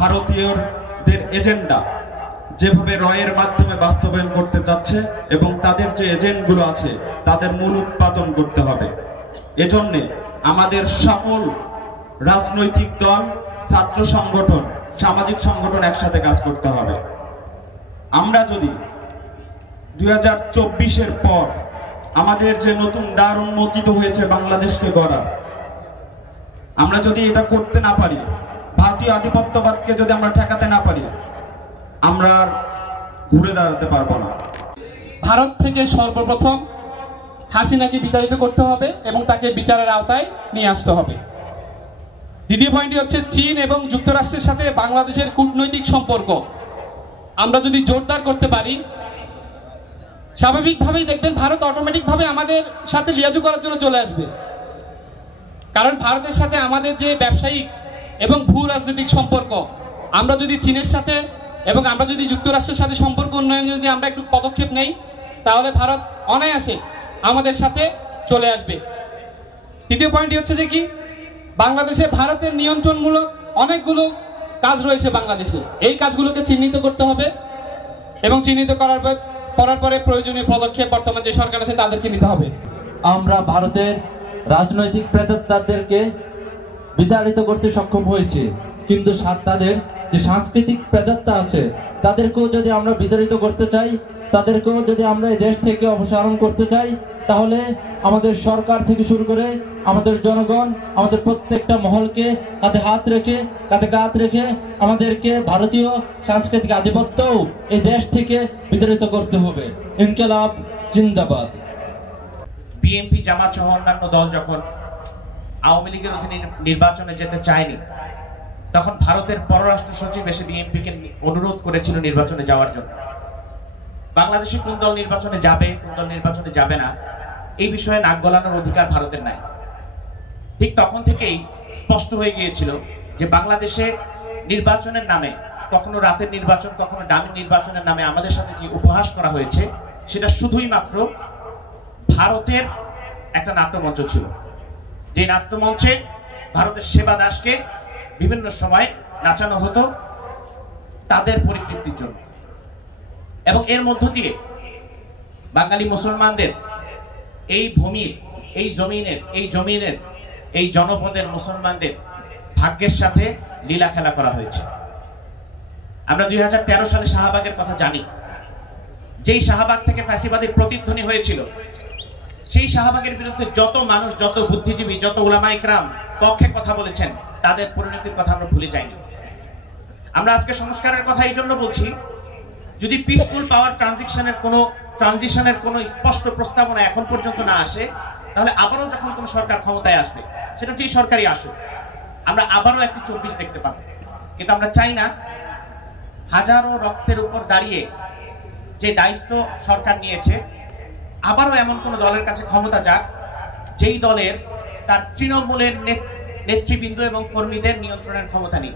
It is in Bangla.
ভারতীয়দের এজেন্ডা যেভাবে রয়ের মাধ্যমে বাস্তবায়ন করতে চাচ্ছে এবং তাদের যে এজেন্টগুলো আছে তাদের মূল উৎপাদন করতে হবে। এজন্য আমাদের সকল রাজনৈতিক দল, ছাত্র সংগঠন, সামাজিক সংগঠন একসাথে কাজ করতে হবে। আমরা যদি 2024-এর পর আমাদের যে নতুন দ্বার উন্মোচিত হয়েছে বাংলাদেশকে গড়ার, আমরা যদি এটা করতে না পারি, ভারতীয় আধিপত্যবাদকে যদি আমরা ঠেকাতে না পারি, আমরা ঘুরে দাঁড়াতে পারবো না। ভারত থেকে সর্বপ্রথম হাসিনাকে বিতাড়িত করতে হবে এবং তাকে বিচারের আওতায় নিয়ে আসতে হবে। দ্বিতীয় পয়েন্টটি হচ্ছে চীন এবং যুক্তরাষ্ট্রের সাথে বাংলাদেশের কূটনৈতিক সম্পর্ক আমরা যদি জোরদার করতে পারি, স্বাভাবিকভাবেই দেখবেন ভারত অটোমেটিকভাবে আমাদের সাথে লিয়াজু করার জন্য চলে আসবে। কারণ ভারতের সাথে আমাদের যে ব্যবসায়িক এবং ভূ রাজনৈতিক সম্পর্ক, আমরা যদি চীনের সাথে এবং আমরা যদি যুক্তরাষ্ট্রের সাথে সম্পর্ক উন্নয়নে যদি আমরা একটু পদক্ষেপ নেই, তাহলে ভারত অনায়াসে আমাদের সাথে চলে আসবে। তৃতীয় পয়েন্টটি হচ্ছে যে কি, বাংলাদেশে ভারতের নিয়ন্ত্রণমূলক অনেকগুলো কাজ রয়েছে বাংলাদেশে, এই কাজগুলোকে চিহ্নিত করতে হবে এবং চিহ্নিত করার পরে প্রয়োজনীয় পদক্ষেপ বর্তমান যে সরকার আছে তাদেরকে নিতে হবে। আমরা ভারতের রাজনৈতিক প্রেতাত্মাদেরকে বিতাড়িত করতে সক্ষম হয়েছে, কিন্তু তাদের যে সাংস্কৃতিক প্রেতাত্মা আছে তাদেরকেও যদি আমরা বিতাড়িত করতে চাই, তাদেরকেও যদি আমরা এই দেশ থেকে অপসারণ করতে চাই, তাহলে আমাদের সরকার থেকে শুরু করে আমাদের জনগণ, আমাদের প্রত্যেকটা মহলকে কাঁধে হাত রেখে, কাঁধে কাঁধ রেখে আমাদেরকে ভারতীয় সাংস্কৃতিক আধিপত্য এই দেশ থেকে বিতাড়িত করতে হবে। ইনকিলাব জিন্দাবাদ। বিএনপি, জামাত সহ অন্যান্য দল যখন আওয়ামী লীগের অধীনে নির্বাচনে যেতে চায়নি, তখন ভারতের পররাষ্ট্র সচিব এসে বিএনপিকে অনুরোধ করেছিল নির্বাচনে যাওয়ার জন্য। বাংলাদেশে কোন দল নির্বাচনে যাবে, কোন দল নির্বাচনে যাবে না, এই বিষয়ে নাক গলানোর অধিকার ভারতের নাই। ঠিক তখন থেকেই স্পষ্ট হয়ে গিয়েছিল যে বাংলাদেশে নির্বাচনের নামে, কখনো রাতের নির্বাচন, কখনো ডামি নির্বাচনের নামে আমাদের সাথে যে উপহাস করা হয়েছে, সেটা শুধুই মাত্র ভারতের একটা নাট্যমঞ্চ ছিল। যে নাট্যমঞ্চে ভারতের সেবা দাসকে বিভিন্ন সময় নাচানো হতো তাদের পরিতৃপ্তির জন্য, এবং এর মধ্য দিয়ে বাঙালি মুসলমানদের এই ভূমির, এই জমিনের, এই জনপদের মুসলমানদের ভাগ্যের সাথে লীলা খেলা করা হয়েছে। আমরা 2013 সালে শাহবাগের কথা জানি। যেই শাহবাগ থেকে ফ্যাসিবাদী প্রতিধ্বনি হয়েছিল, সেই শাহবাগের বিরুদ্ধে যত মানুষ, যত বুদ্ধিজীবী, যত উলামা ইকরাম পক্ষে কথা বলেছেন, তাদের পরিণতির কথা আমরা ভুলে যাইনি। আমরা আজকে সংস্কারের কথা এই জন্য বলছি, যদি পিসফুল পাওয়ার ট্রানজিশনের কোনো স্পষ্ট প্রস্তাবনা এখন পর্যন্ত না আসে, তাহলে আবারও যখন কোনো সরকার ক্ষমতায় আসবে, সেটা যেই সরকারই আসুক, আমরা আবারও একটি 24 দেখতে পাবো। কিন্তু আমরা চাই না হাজারো রক্তের উপর দাঁড়িয়ে যে দায়িত্ব সরকার নিয়েছে, আবারও এমন কোন দলের কাছে ক্ষমতা যাক যেই দলের তার তৃণমূলের নেতৃবৃন্দ এবং কর্মীদের নিয়ন্ত্রণের ক্ষমতা নেই।